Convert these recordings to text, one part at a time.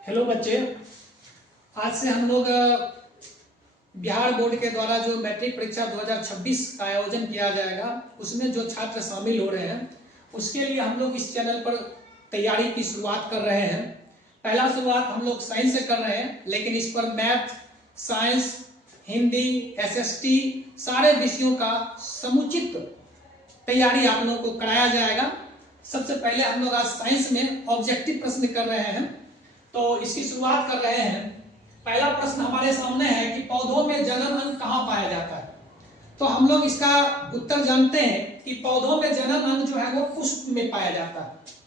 Hello बच्चे, आज से हम लोग बिहार बोर्ड के द्वारा जो मैट्रिक परीक्षा 2026 का आयोजन किया जाएगा उसमें जो छात्र शामिल हो रहे हैं उसके लिए हम लोग इस चैनल पर तैयारी की शुरुआत कर रहे हैं। पहला शुरुआत हम लोग साइंस से कर रहे हैं, लेकिन इस पर मैथ, साइंस, हिंदी, एसएसटी सारे विषयों का समुचित तैयारी आप लोगों को कराया जाएगा। सबसे पहले हम लोग आज साइंस में ऑब्जेक्टिव प्रश्न कर रहे हैं, तो इसकी शुरुआत कर रहे हैं। पहला प्रश्न हमारे सामने है कि पौधों में जनन अंग कहाँ पाया जाता है। तो हम लोग इसका उत्तर जानते हैं कि पौधों में जनन अंग जो है वो पुष्प में पाया जाता है।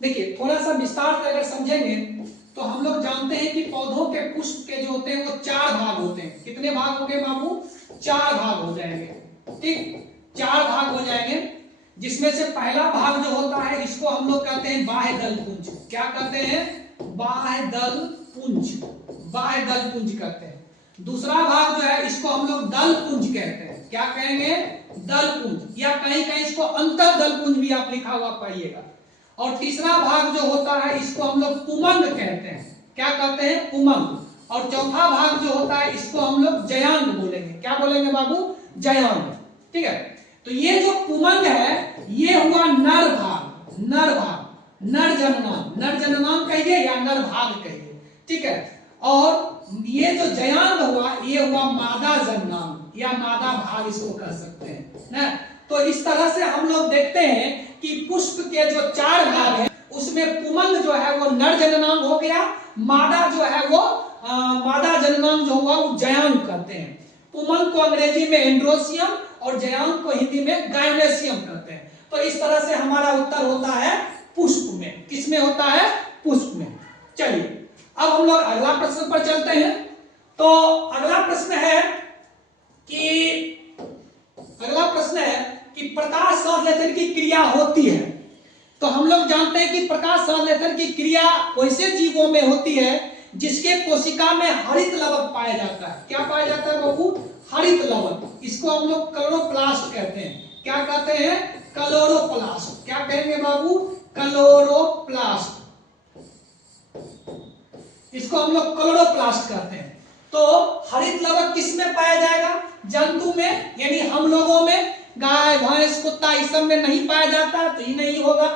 देखिए, थोड़ा सा विस्तार से अगर समझेंगे तो हम लोग जानते हैं कि पौधों के पुष्प के जो होते हैं वो 4 भाग होते हैं। कितने भाग हो गए बाबू? 4 भाग हो जाएंगे। ठीक, 4 भाग हो जाएंगे, जिसमें से पहला भाग जो होता है इसको हम लोग कहते हैं बाह्य दल पुंज। क्या कहते हैं? बाह्य दल पुंज। बाह्य दल पुंज कहते हैं। दूसरा भाग जो है इसको हम लोग दल पुंज कहते हैं। क्या कहेंगे? दल पुंज, या कहीं कहीं इसको अंतर दल पुंज भी आप लिखा हुआ पाइएगा। और तीसरा भाग जो होता है इसको हम लोग पुमंग कहते हैं। क्या कहते हैं? पुमंग। और चौथा भाग जो होता है इसको हम लोग जयांग बोलेंगे। क्या बोलेंगे बाबू? जयांग। ठीक है, तो ये जो पुमंग है ये हुआ नर भाग। नर भाग, नर जननांग, नर जननांग कहिए या नर भाग कहिए। ठीक है, और ये जो जयांग हुआ ये हुआ मादा जननांग या मादा भाग इसको कह सकते हैं ना। तो इस तरह से हम लोग देखते हैं कि पुष्प के जो 4 भाग हैं उसमें पुमंग जो है वो नर जननांग हो गया, मादा जो है वो मादा जननांग जो हुआ वो जयांग कहते हैं। पुमंग को अंग्रेजी में एंड्रोसियम और जयांग को हिंदी में गायनेसियम कहते हैं। तो इस तरह से हमारा उत्तर होता है पुष्प में। किसमें होता है? पुष्प में। चलिए अब हम लोग अगला प्रश्न पर चलते हैं। तो अगला प्रश्न है कि प्रकाश संश्लेषण की क्रिया होती है। तो हम लोग जानते हैं कि प्रकाश संश्लेषण की क्रिया वैसे जीवों में होती है जिसके कोशिका में हरित लवक पाया जाता है। क्या पाया जाता है बाबू? हरित लवक। इसको हम लोग क्लोरोप्लास्ट कहते हैं। क्या कहते हैं? क्लोरोप्लास्ट। क्या कहेंगे बाबू? क्लोरोप्लास्ट। इसको हम लोग क्लोरोप्लास्ट कहते हैं। तो हरित लवक किस में पाया जाएगा? जंतु में, यानी हम लोगों में। गाय, भैंस, कुत्ता इस सब में नहीं पाया जाता, तो ये नहीं होगा।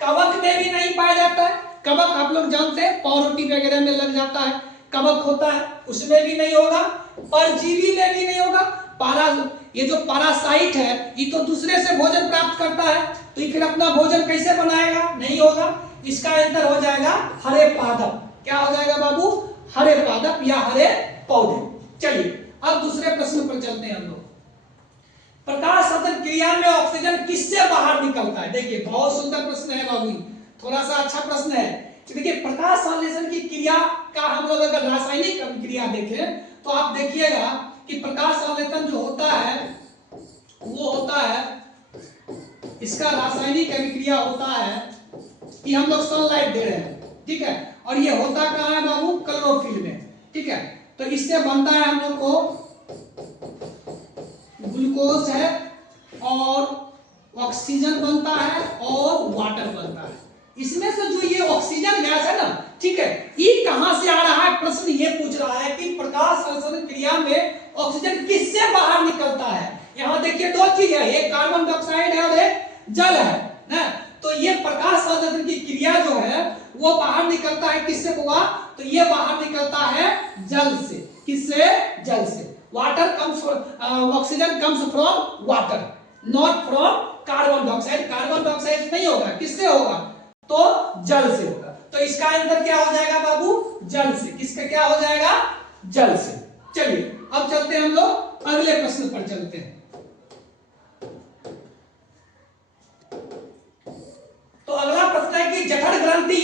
कवक में भी नहीं पाया जाता है। कवक आप लोग जानते हैं पावरोटी वगैरह में लग जाता है, कवक होता है, उसमें भी नहीं होगा। परजीवी में भी नहीं होगा। ये जो पैरासाइट है ये तो दूसरे से भोजन प्राप्त करता है, तो ये फिर अपना भोजन कैसे बनाएगा? नहीं होगा। इसका आंसर हो जाएगा हरे पादप। क्या हो जाएगा बाबू? हरे पादप या हरे पौधे। चलिए अब दूसरे प्रश्न पर चलते हैं हम लोग। प्रकाश संश्लेषण क्रिया में ऑक्सीजन किससे बाहर निकलता है? देखिए बहुत सुंदर प्रश्न है बाबू, थोड़ा सा अच्छा प्रश्न है। देखिए प्रकाश संश्लेषण की क्रिया का हम लोग अगर रासायनिक क्रिया देखें तो आप देखिएगा कि प्रकाश संश्लेषण जो होता है वो होता है, इसका रासायनिक अभिक्रिया होता है कि हम लोग सनलाइट दे रहे हैं, ठीक है, और ये होता कहाँ है बाबू? क्लोरोफिल में। ठीक है, तो इससे बनता है हम लोग को ग्लूकोज है और ऑक्सीजन बनता है और वाटर बनता है। इसमें से जो ये ऑक्सीजन गैस है ना, ठीक है, ये कहां से आ रहा है? प्रश्न ये पूछ रहा है कि प्रकाश संश्लेषण क्रिया में ऑक्सीजन किससे बाहर निकलता है। यहां देखिए 2 चीज है, एक कार्बन डाइऑक्साइड है और एक जल है ना। तो ये प्रकाश संश्लेषण की क्रिया जो है वो बाहर निकलता है किससे हुआ? तो ये बाहर निकलता है जल से। किससे? जल से। Water comes, oxygen comes from water, not from carbon dioxide. Carbon dioxide नहीं होगा, किससे होगा? तो जल से होगा। तो इसका आंसर क्या हो जाएगा बाबू? जल से। किसका क्या हो जाएगा? जल से। चलिए अब चलते हैं हम लोग अगले प्रश्न पर चलते हैं। तो अगला प्रश्न है कि जठर ग्रंथि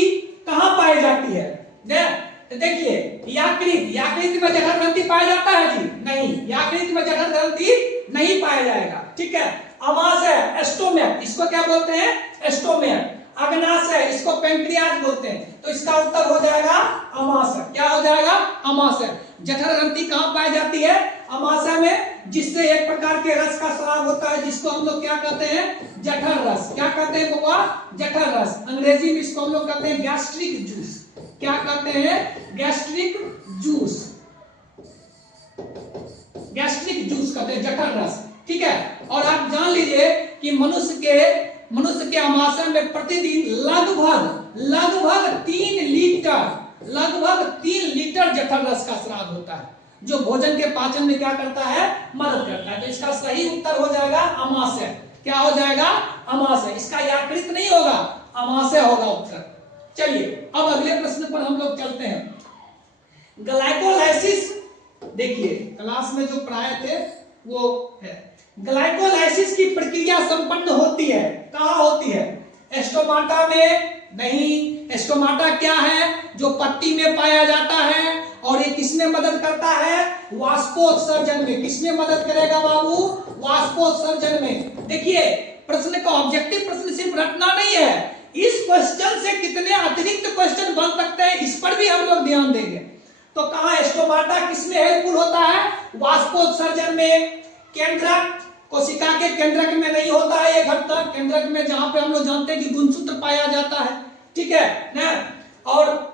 कहां पाई जाती है? देखिए यकृत में जठर ग्रंथि पाया जाता है जी? नहीं, यकृत में जठर ग्रंथि नहीं पाया जाएगा। ठीक है, अमाशय, एस्टोमेट, इसको क्या बोलते हैं? एस्टोमेट। अग्नाशय, इसको पेंक्रियाज बोलते हैं। तो इसका उत्तर हो जाएगा अमाशय। क्या हो जाएगा? अमाशय। जठर ग्रंथि कहां पाई जाती है? अमाशय में, जिससे एक प्रकार के रस का स्राव होता है जिसको हम लोग क्या कहते हैं? जठर रस। क्या कहते हैं बाबा? जठर रस। अंग्रेजी में इसको हम लोग कहते हैं गैस्ट्रिक जूस। क्या कहते हैं? गैस्ट्रिक जूस, गैस्ट्रिक जूस कहते हैं, जठर रस। ठीक है, और आप जान लीजिए कि मनुष्य के आमाशय में प्रतिदिन लगभग 3 लीटर जठर रस का स्राव होता है, जो भोजन के पाचन में क्या करता है? मदद करता है। तो इसका सही उत्तर हो जाएगा अमाशय। क्या हो जाएगा? अमाशय। इसका यकृत नहीं होगा, अमाशय होगा उत्तर। चलिए अब अगले प्रश्न पर हम लोग चलते हैं। ग्लाइकोलाइसिस, देखिए क्लास में जो पढ़ाए थे वो है, ग्लाइकोलाइसिस की प्रक्रिया संपन्न होती है, कहाँ होती है? एस्टोमाटा में नहीं। एस्टोमाटा क्या है? जो पत्ती में पाया जाता है, और ये किसमें मदद करता है? वाष्पोत्सर्जन में। किसमें मदद करेगा बाबू? वाष्पोत्सर्जन में। देखिए प्रश्न का ऑब्जेक्टिव प्रश्न सिर्फ रटना नहीं है, इस क्वेश्चन से कितने अतिरिक्त क्वेश्चन बन सकते हैं इस पर भी हम लोग ध्यान देंगे। तो कहाँ एस्टोमाटा किसमें हेल्पफुल होता है? वाष्पोत्सर्जन में। केंद्रक, कोशिका के केंद्रक में नहीं होता है ये घटना, केंद्रक में जहां पे हम लोग जानते हैं कि गुणसूत्र पाया जाता है। ठीक है ना? और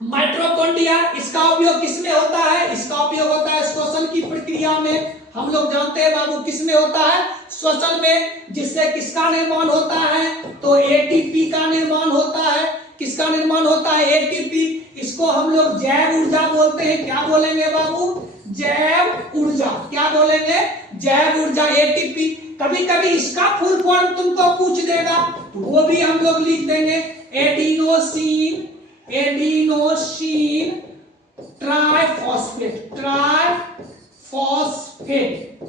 माइटोकॉन्ड्रिया, इसका उपयोग किसमें होता है? इसका उपयोग होता है श्वसन की प्रक्रिया में। हम लोग जानते हैं बाबू किसमें होता है? श्वसन में, जिससे किसका निर्माण होता है? तो एटीपी का निर्माण होता है। किसका निर्माण होता है? एटीपी। इसको हम लोग जैव ऊर्जा बोलते हैं। क्या बोलेंगे बाबू? जैव ऊर्जा। क्या बोलेंगे? जैव ऊर्जा, एटीपी। कभी कभी इसका फुल फॉर्म तुमको पूछ देगा तो वो भी हम लोग लिख देंगे, एडिनोसिन ट्राइफॉस्फेट,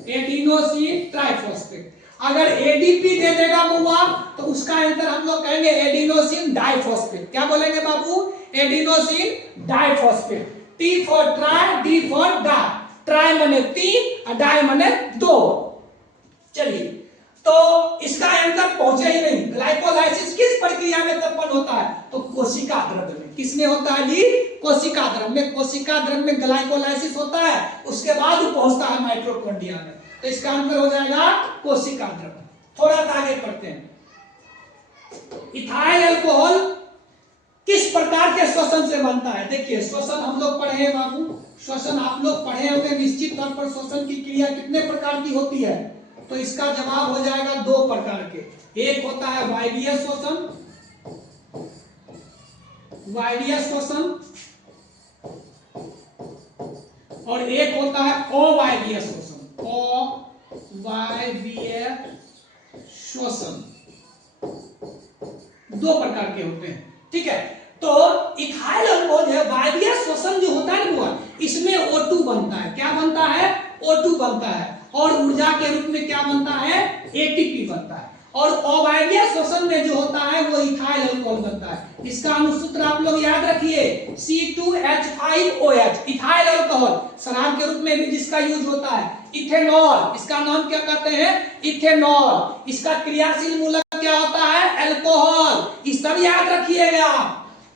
एडिनोसिन ट्राइफॉस्फेट। अगर एडीपी दे देगा बुआ तो उसका आंसर हम लोग कहेंगे एडिनोसिन डाइफॉस्फेट। क्या बोलेंगे बाबू? Adenosine diphosphate. T for tri, D for di. Tri माने 3 और डाई माने 2। चलिए, तो इसका आंसर पहुंचे ही नहीं। ग्लाइकोलाइसिस किस प्रक्रिया में उत्पन्न होता है? तो कोशिका द्रव्य में। किसमें होता है जी? कोशिका द्रव्य में। कोशिका द्रव्य में ग्लाइकोलाइसिस होता है, उसके बाद पहुंचता है माइटोकॉन्ड्रिया में। तो इसका आंसर हो जाएगा कोशिका द्रव्य। थोड़ा सा आगे पढ़ते हैं। इथाइल अल्कोहल किस प्रकार के श्वसन से बनता है? देखिए श्वसन हम लोग पढ़े हैं बाबू, श्वसन आप लोग पढ़े होंगे निश्चित तौर पर। श्वसन की क्रिया कितने प्रकार की होती है? तो इसका जवाब हो जाएगा 2 प्रकार के। एक होता है वायवीय श्वसन, और एक होता है अवायवीय श्वसन, श्वसन। 2 प्रकार के होते हैं। ठीक है, तो इथाइल अल्कोहल है, वायवीय श्वसन जो होता है ना, इसमें O2 बनता है। क्या बनता है? O2 बनता है। और ऊर्जा के रूप में क्या बनता है? एटीपी बनता है। और अवायवीय श्वसन में जो होता है वो इथाइल अल्कोहल बनता है। इसका अनुसूत्र आप लोग याद रखिए, C2H5OH। इथाइल अल्कोहल शराब के रूप में भी जिसका यूज होता है। इथेनॉल, इसका नाम क्या कहते हैं? इथेनॉल। इसका क्रियाशील मूलक क्या होता है? अल्कोहल। इस सब याद रखिएगा।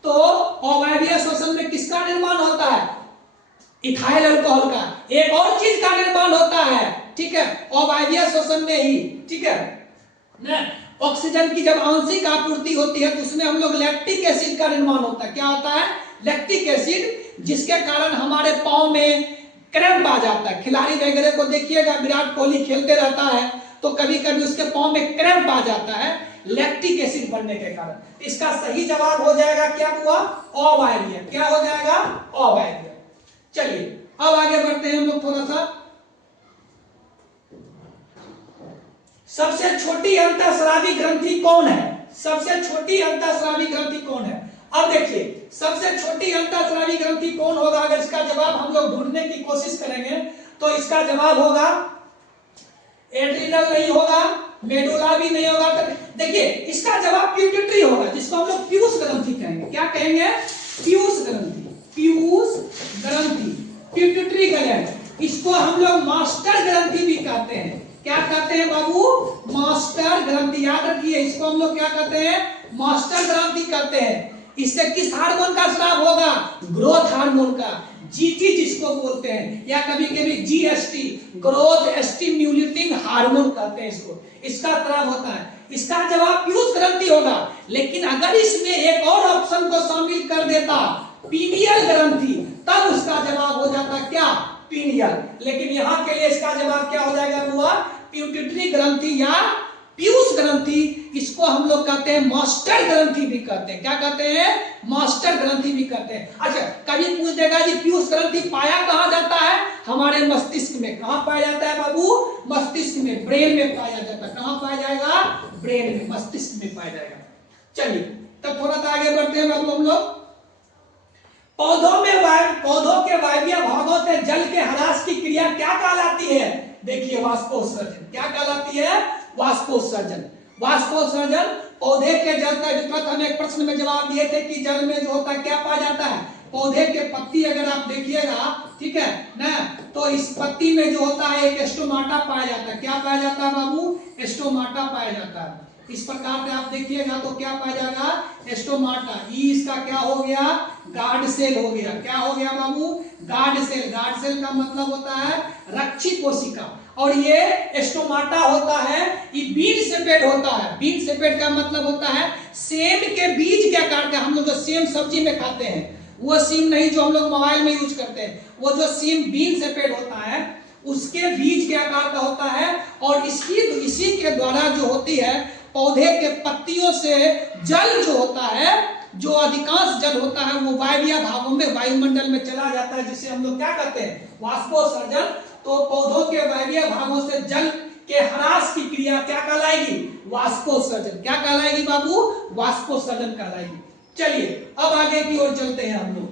तो अवायवीय श्वसन में किसका निर्माण होता है? इथाइल अल्कोहल का। एक और चीज का निर्माण होता है, ठीक है, अवायवीय श्वसन में ही। ठीक है ना? ऑक्सीजन की जब आंशिक आपूर्ति होती है तो उसमें हम लोग लैक्टिक एसिड का निर्माण होता है। क्या होता है? लैक्टिक एसिड, जिसके कारण हमारे पांव में क्रैम्प आ जाता है। खिलाड़ी वगैरह को देखिएगा, विराट कोहली खेलते रहता है तो कभी कभी उसके पांव में क्रैम्प आ जाता है लैक्टिक एसिड बनने के कारण। इसका सही जवाब हो जाएगा क्या हुआ? अवायवीय। क्या हो जाएगा? अवायवीय। चलिए अब आगे बढ़ते हैं हम लोग थोड़ा सा। सबसे छोटी अंतःस्रावी ग्रंथि कौन है? सबसे छोटी अंतःस्रावी ग्रंथि कौन है? अब देखिए सबसे छोटी अंतःस्रावी ग्रंथि कौन होगा? अगर इसका जवाब हम लोग ढूंढने की कोशिश करेंगे तो इसका जवाब होगा एड्रिनल नहीं होगा, मेडुला भी नहीं होगा। देखिए इसका जवाब पिट्यूटरी होगा, जिसको हम लोग पीयूष ग्रंथि कहेंगे। क्या कहेंगे? पीयूष ग्रंथि। पीयूष ग्रंथि, पिट्यूटरी ग्लैंड। इसको हम लोग मास्टर ग्रंथि भी कहते हैं। क्या कहते हैं बाबू? मास्टर ग्रंथि। याद रखिए, इसको हम लोग क्या कहते हैं? मास्टर ग्रंथि कहते हैं। इससे किस हार्मोन का स्राव होगा? ग्रोथ हार्मोन का, जीटी जिसको बोलते हैं, या कभी कभी जीएसटी, ग्रोथ स्टिम्युलेटिंग हार्मोन कहते हैं इसको। इसका स्राव होता है। इसका जवाब पीयूष ग्रंथि होगा। लेकिन अगर इसमें एक और ऑप्शन को शामिल कर देता, पीनियल ग्रंथि, तब उसका जवाब हो जाता क्या, पीनियल। लेकिन यहां के लिए इसका जवाब क्या हो जाएगा बुआ, पिट्यूटरी ग्रंथि या पीयूष ग्रंथि। इसको हम लोग कहते हैं मास्टर ग्रंथि भी कहते हैं। क्या कहते हैं, मास्टर ग्रंथि भी कहते हैं। अच्छा, कभी पूछ देगा जी पीयूष ग्रंथि पाया कहां जाता है, हमारे मस्तिष्क में। कहां पाया जाता है बाबू, मस्तिष्क में, ब्रेन में पाया जाता है। कहां पाया जाएगा, ब्रेन में, मस्तिष्क में पाया जाएगा। चलिए तब थोड़ा सा आगे बढ़ते हैं बाबू हम लोग। पौधों के वायवीय भागों से जल के ह्रास की क्रिया क्या कहलाती है, देखिए वाष्पोत्सर्जन। क्या कहलाती है, वाष्पोत्सर्जन। वाष्पोत्सर्जन पौधे के जल का विपरीत, हम एक प्रश्न में जवाब दिए थे कि जल में जो होता है क्या पाया जाता है, पौधे के पत्ती अगर आप देखिएगा, ठीक है ना, तो इस पत्ती में जो होता है एक स्टोमाटा पाया जाता है। क्या पाया जाता है बाबू, स्टोमाटा पाया जाता है। इस प्रकार से आप देखिएगा तो क्या पाया जाएगा, स्टोमाटा। इसका क्या हो गया, गार्ड सेल हो गया। क्या हो गया बाबू, गार्ड सेल। गार्ड सेल का मतलब होता है रक्षी कोशिका, और ये स्टोमाटा होता है, ये बीन सेपेड होता है। बीन सेपेड का मतलब होता है सेम के बीज के आकार का। हम लोग जो सेम सब्जी में खाते हैं वो सीम नहीं जो हम लोग मोबाइल में यूज करते हैं, वो जो सीम बीन सेपेड होता है उसके बीज के आकार का होता है। और इसी के द्वारा जो होती है, पौधे के पत्तियों से जल जो होता है, जो अधिकांश जल होता है वो वायवीय भागों में, वायुमंडल में चला जाता है, जिसे हम लोग क्या कहते हैं, वाष्पोत्सर्जन। तो पौधों के वायवीय भागों से जल के ह्रास की क्रिया क्या कहलाएगी, वाष्पोत्सर्जन। क्या कहलाएगी बाबू, वाष्पोत्सर्जन कहलाएगी। चलिए अब आगे की ओर चलते हैं हम लोग।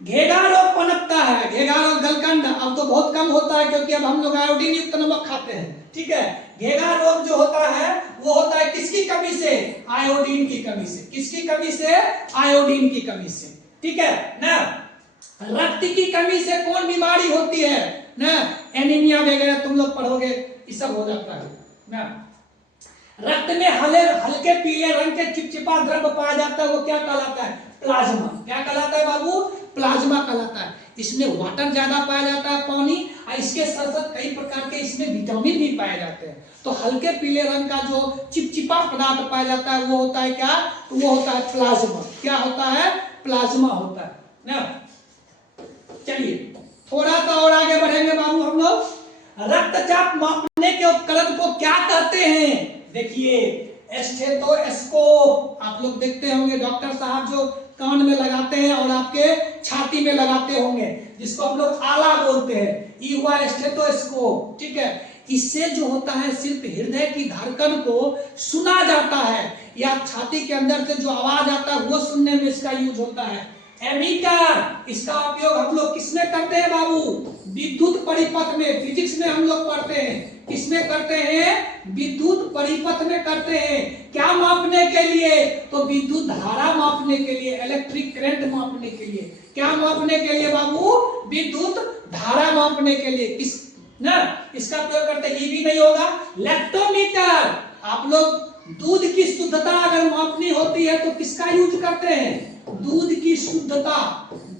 घेगा रोग पनपता है, घेगा रोग गलकंड अब तो बहुत कम होता है क्योंकि अब हम लोग आयोडीन युक्त नमक खाते हैं, ठीक है। घेगा रोग जो होता है वो होता है किसकी कमी से, आयोडीन की कमी से। किसकी कमी से, आयोडीन की कमी से, ठीक है ना। रक्त की कमी से कौन बीमारी होती है ना, एनीमिया वगैरह तुम लोग पढ़ोगे, ये सब हो जाता है ना। रक्त में हल्के पीले रंग के चिपचिपा द्रव्य पाया जाता है, वो क्या कहलाता है, प्लाज्मा। क्या कहलाता है बाबू, प्लाज्मा कहलाता है। इसमें वाटर ज्यादा पाया जाता है, पानी, और इसके साथ साथ कई प्रकार के इसमें विटामिन भी पाए जाते हैं। तो हल्के पीले रंग का जो चिपचिपा पदार्थ पाया जाता है वो होता है क्या, तो वो होता है प्लाज्मा। क्या होता है, प्लाज्मा होता है ना। चलिए थोड़ा सा और आगे बढ़ेंगे बाबू हम लोग। रक्तचाप मापने के उपकरण को क्या कहते हैं, देखिए स्टेथोस्कोप। आप लोग देखते होंगे डॉक्टर साहब जो कान में लगाते हैं और आपके छाती में लगाते होंगे, जिसको हम लोग आला बोलते हैं, ये हुआ स्टेथोस्कोप, ठीक है। इससे जो होता है सिर्फ हृदय की धड़कन को सुना जाता है, या छाती के अंदर से जो आवाज आता है वो सुनने में इसका यूज होता है। एमीटर, इसका उपयोग हम लोग किसमें करते हैं बाबू, विद्युत परिपथ में। फिजिक्स में हम लोग पढ़ते हैं, किसमें करते हैं, विद्युत परिपथ में करते हैं। क्या मापने के लिए, तो विद्युत धारा मापने के लिए, इलेक्ट्रिक करंट मापने के लिए। क्या मापने के लिए बाबू, विद्युत धारा मापने के लिए। किस ना, इसका प्रयोग करते हैं। ये भी नहीं होगा लैक्टोमीटर। आप लोग दूध की शुद्धता अगर मापनी होती है तो किसका यूज करते हैं, दूध की शुद्धता।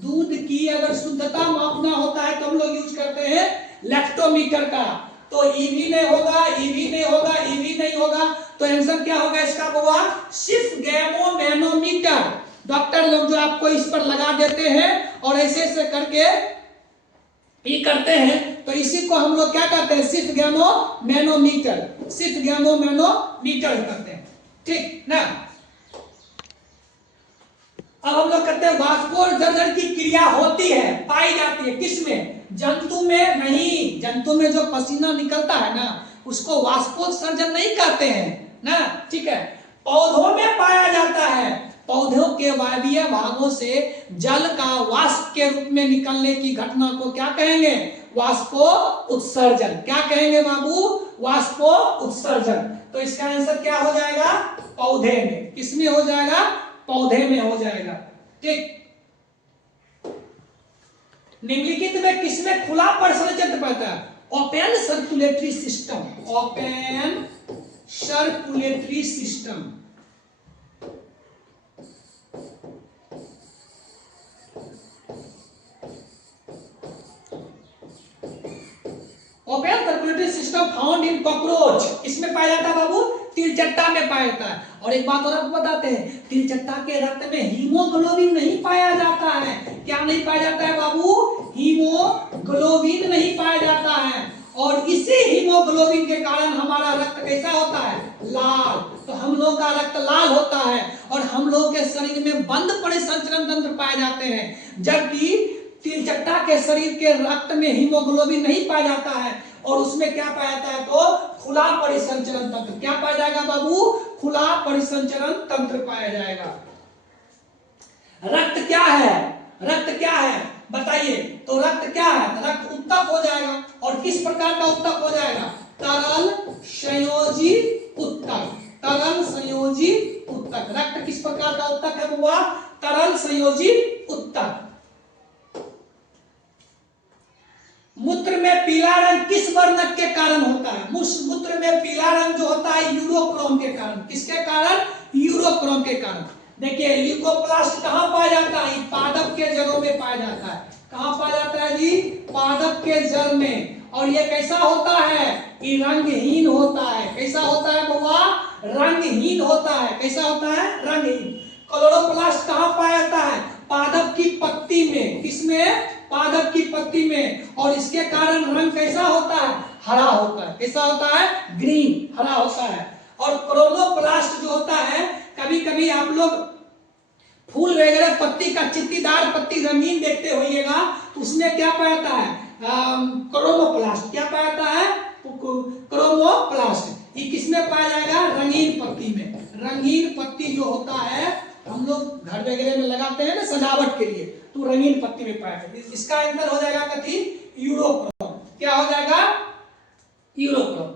दूध की अगर शुद्धता मापना होता है तो हम लोग यूज करते हैं लैक्टोमीटर का। तो ईवी नहीं होगा, ईवी नहीं होगा, ईवी नहीं होगा, तो आंसर क्या होगा इसका बुआ, स्फिग्मोमैनोमीटर। डॉक्टर लोग जो आपको इस पर लगा देते हैं और ऐसे ऐसे करके ये करते हैं, तो इसी को हम लोग क्या करते हैं, स्फिग्मोमैनोमीटर। स्फिग्मोमैनोमीटर करते हैं, ठीक ना। अब हम लोग करते हैं वाष्पोत्सर्जन की क्रिया होती है, पाई जाती है, किसमें, जंतु में नहीं। जंतु में जो पसीना निकलता है ना उसको वाष्पोत्सर्जन नहीं कहते हैं ना, ठीक है। पौधों में पाया जाता है, पौधों के वायवीय भागों से जल का वाष्प के रूप में निकलने की घटना को क्या कहेंगे, वाष्पोत्सर्जन। क्या कहेंगे बाबू, वाष्पोत्सर्जन। तो इसका आंसर क्या हो जाएगा, पौधे में। किसमें हो जाएगा, पौधे में हो जाएगा, ठीक। निम्नलिखित में किसमें खुला परिसंचरण पाता है, open circulatory system. Open circulatory system. Open circulatory system found in cockroach. इसमें पाया जाता है बाबू, तिलचट्टा में पाया जाता है। और एक बात और आपको बताते हैं, तिलचट्टा के रक्त में हीमोग्लोबिन नहीं पाया जाता है। क्या नहीं पाया जाता है बाबू? हीमोग्लोबिन नहीं पाया जाता है। और इसी हीमोग्लोबिन के कारण हमारा रक्त कैसा होता है? लाल। तो हम लोग का रक्त लाल होता है और हम लोग के शरीर में बंद परिसंचरण तंत्र पाए जाते हैं, जबकि तिलचट्टा के शरीर के रक्त में हीमोग्लोबिन नहीं पाया जाता है और उसमें क्या पाया जाता है? तो खुला परिसंचरण तंत्र। क्या पाया जाएगा बाबू? खुला परिसंचरण तंत्र पाया जाएगा। रक्त क्या है? रक्त क्या है बताइए? तो रक्त क्या है? रक्त उत्तक हो जाएगा। और किस प्रकार का उत्तक हो जाएगा? तरल संयोजी उत्तक। तरल संयोजी उत्तक। रक्त किस प्रकार का उत्तक है बुआ? तरल संयोजी उत्तक। मूत्र में पीला रंग किस वर्णक के कारण होता है? मूत्र में पीला रंग जो होता है यूरोक्रोम के कारण। किसके कारण? यूरोक्रोम के कारण। देखिए ल्यूकोप्लास्ट कहां पाया जाता है? पादप के जड़ों में पाया जाता है। कहां पाया जाता है जी? पादप के जड़ में। और ये कैसा होता है? ये रंगहीन होता है। कैसा होता है बउआ? रंगहीन होता है। कैसा होता है? रंगहीन। क्लोरोप्लास्ट कहां पाया जाता है? पादप की पत्ती में। किसमें? पादप की पत्ती में। और इसके कारण रंग कैसा होता है? हरा होता है। कैसा होता है? ग्रीन, हरा होता है। और क्रोमोप्लास्ट जो होता है, कभी कभी आप लोग फूल वगैरह पत्ती का चित्तीदार पत्ती रंगीन देखते होइएगा, तो उसमें क्या पाया जाता है? क्रोमोप्लास्ट। क्या पाया जाता है? क्रोमोप्लास्ट। ये किसमें पाया जाएगा? रंगीन पत्ती में। रंगीन पत्ती जो होता है हम लोग घर वगैरह में लगाते हैं ना सजावट के लिए, तो रंगीन पत्ती में पाया जाता है। इसका आंसर हो जाएगा कथी? यूरोक्रोम। क्या हो जाएगा? यूरोक्रोम।